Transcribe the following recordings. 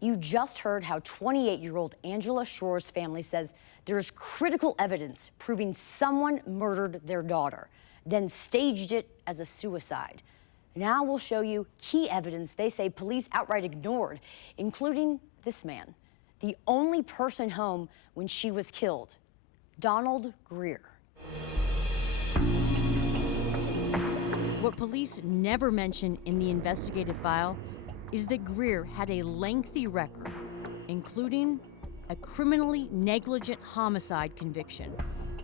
You just heard how 28-year-old Angela Schroer's family says there's critical evidence proving someone murdered their daughter, then staged it as a suicide. Now we'll show you key evidence they say police outright ignored, including this man, the only person home when she was killed, Donald Greer. What police never mention in the investigative file is that Greer had a lengthy record, including a criminally negligent homicide conviction.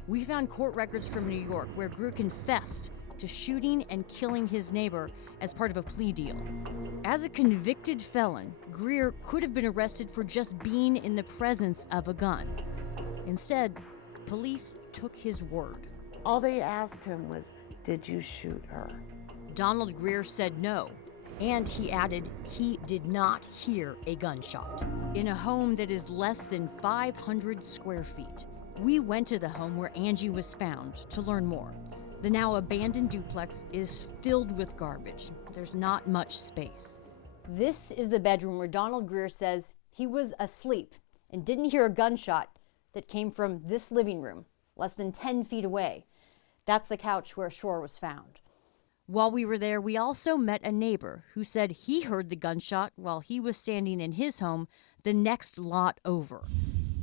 We found court records from New York where Greer confessed to shooting and killing his neighbor as part of a plea deal. As a convicted felon, Greer could have been arrested for just being in the presence of a gun. Instead, police took his word. All they asked him was, "Did you shoot her?" Donald Greer said no, and he added he did not hear a gunshot. In a home that is less than 500 square feet, we went to the home where Angie was found to learn more. The now abandoned duplex is filled with garbage. There's not much space. This is the bedroom where Donald Greer says he was asleep and didn't hear a gunshot that came from this living room, less than 10 feet away. That's the couch where Schroer was found. While we were there, we also met a neighbor who said he heard the gunshot while he was standing in his home the next lot over.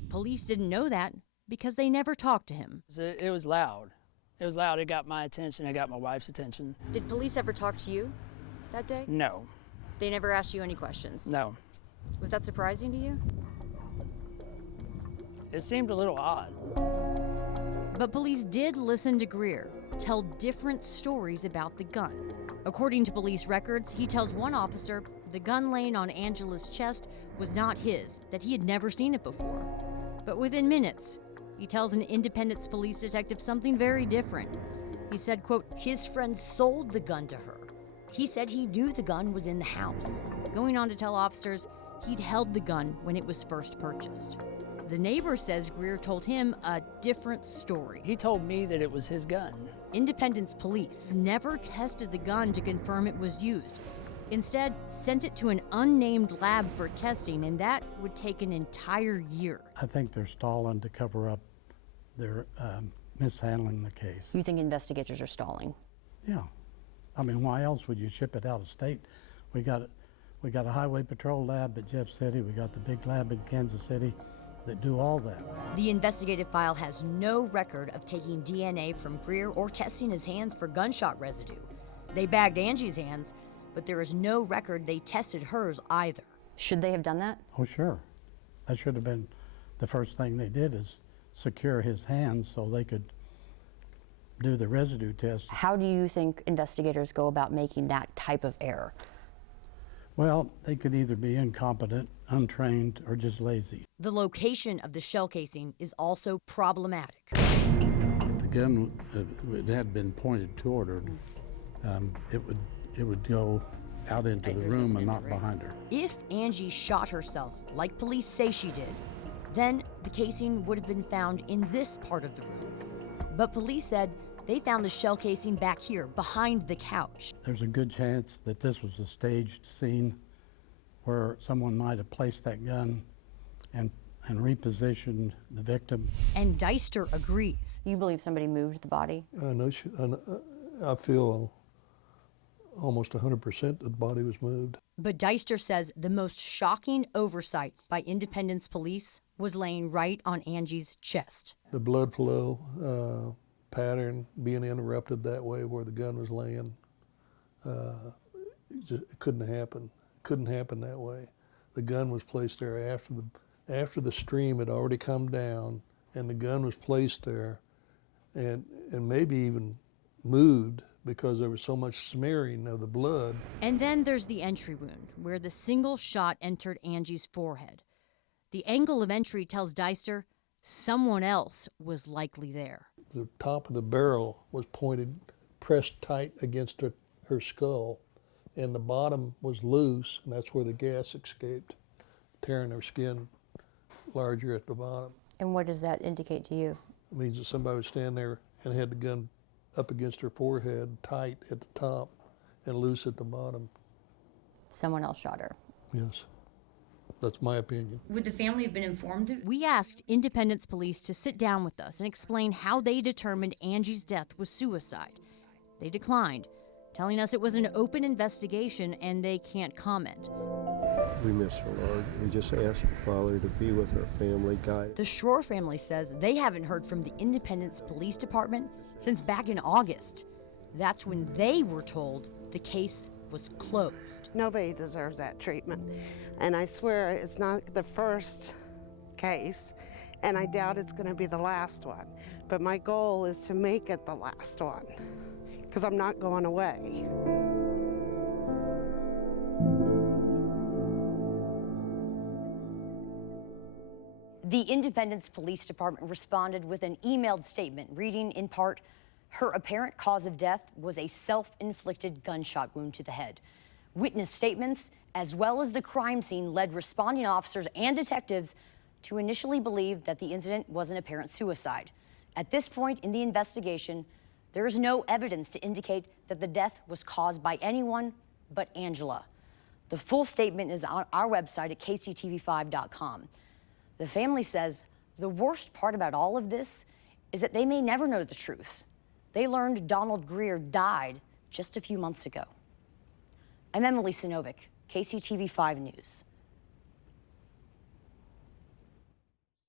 Police didn't know that because they never talked to him. It was loud. It was loud. It got my attention. It got my wife's attention. Did police ever talk to you that day? No. They never asked you any questions? No. Was that surprising to you? It seemed a little odd. But police did listen to Greer tell different stories about the gun. According to police records, he tells one officer the gun laying on Angela's chest was not his, that he had never seen it before. But within minutes, he tells an Independence police detective something very different. He said, quote, his friend sold the gun to her. He said he knew the gun was in the house. Going on to tell officers he'd held the gun when it was first purchased. The neighbor says Greer told him a different story. He told me that it was his gun. Independence police never tested the gun to confirm it was used. Instead, sent it to an unnamed lab for testing, and that would take an entire year. I think they're stalling to cover up their mishandling the case. You think investigators are stalling? Yeah. I mean, why else would you ship it out of state? We got a highway patrol lab at Jeff City. We got the big lab in Kansas City that do all that. The investigative file has no record of taking DNA from Greer or testing his hands for gunshot residue. They bagged Angie's hands, but there is no record they tested hers either. Should they have done that? Oh, sure. That should have been the first thing they did, is secure his hands so they could do the residue test. How do you think investigators go about making that type of error? Well, they could either be incompetent, untrained, or just lazy. The location of the shell casing is also problematic. If the gun had been pointed toward her, it would go out into the room and not behind her. If Angie shot herself, like police say she did, then the casing would have been found in this part of the room. But police said they found the shell casing back here, behind the couch. There's a good chance that this was a staged scene where someone might have placed that gun and repositioned the victim. And Deister agrees. You believe somebody moved the body? I feel almost 100% that the body was moved. But Deister says the most shocking oversight by Independence police was laying right on Angie's chest. The blood flow pattern being interrupted that way where the gun was laying, it couldn't happen. It couldn't happen that way. The gun was placed there after the stream had already come down, and the gun was placed there, and maybe even moved because there was so much smearing of the blood. And then there's the entry wound, where the single shot entered Angie's forehead. The angle of entry tells Deister someone else was likely there. The top of the barrel was pointed, pressed tight against her skull, and the bottom was loose, and that's where the gas escaped, tearing her skin larger at the bottom. And what does that indicate to you? It means that somebody was standing there and had the gun up against her forehead, tight at the top and loose at the bottom. Someone else shot her. Yes. That's my opinion. Would the family have been informed? We asked Independence Police to sit down with us and explain how they determined Angie's death was suicide. They declined, telling us it was an open investigation and they can't comment. We miss her, Lord. We just ask the Father to be with her family, guide. The Schroer family says they haven't heard from the Independence Police Department since back in August. That's when they were told the case was closed. Nobody deserves that treatment. And I swear it's not the first case, and I doubt it's going to be the last one. But my goal is to make it the last one, because I'm not going away. The Independence Police Department responded with an emailed statement reading in part, her apparent cause of death was a self-inflicted gunshot wound to the head. Witness statements, as well as the crime scene, led responding officers and detectives to initially believe that the incident was an apparent suicide. At this point in the investigation, there is no evidence to indicate that the death was caused by anyone but Angela. The full statement is on our website at kctv5.com. The family says the worst part about all of this is that they may never know the truth. They learned Donald Greer died just a few months ago. I'm Emily Sinovic, KCTV5 News.